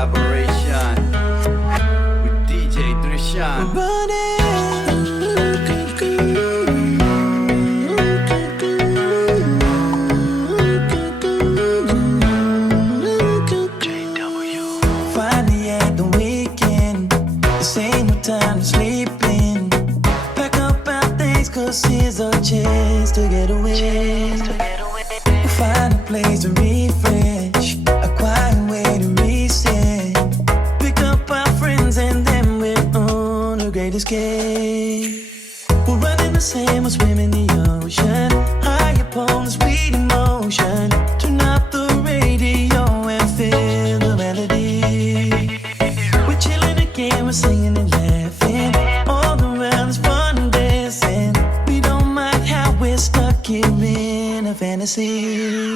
collaboration with DJ Trishan. Finally at the weekend, this ain't no time to sleeping. Pack up our things, cause here's our chance to get away. We'll find a place to refresh, a quiet way to reset. Pick up our friends and then we're on a great escape. We're running the same as swimming in the ocean, high up on the speed of motion. Turn up the radio and feel the melody. We're chilling again, we're singing and laughing. All around is fun and dancing. We don't mind how we're stuck here in a fantasy.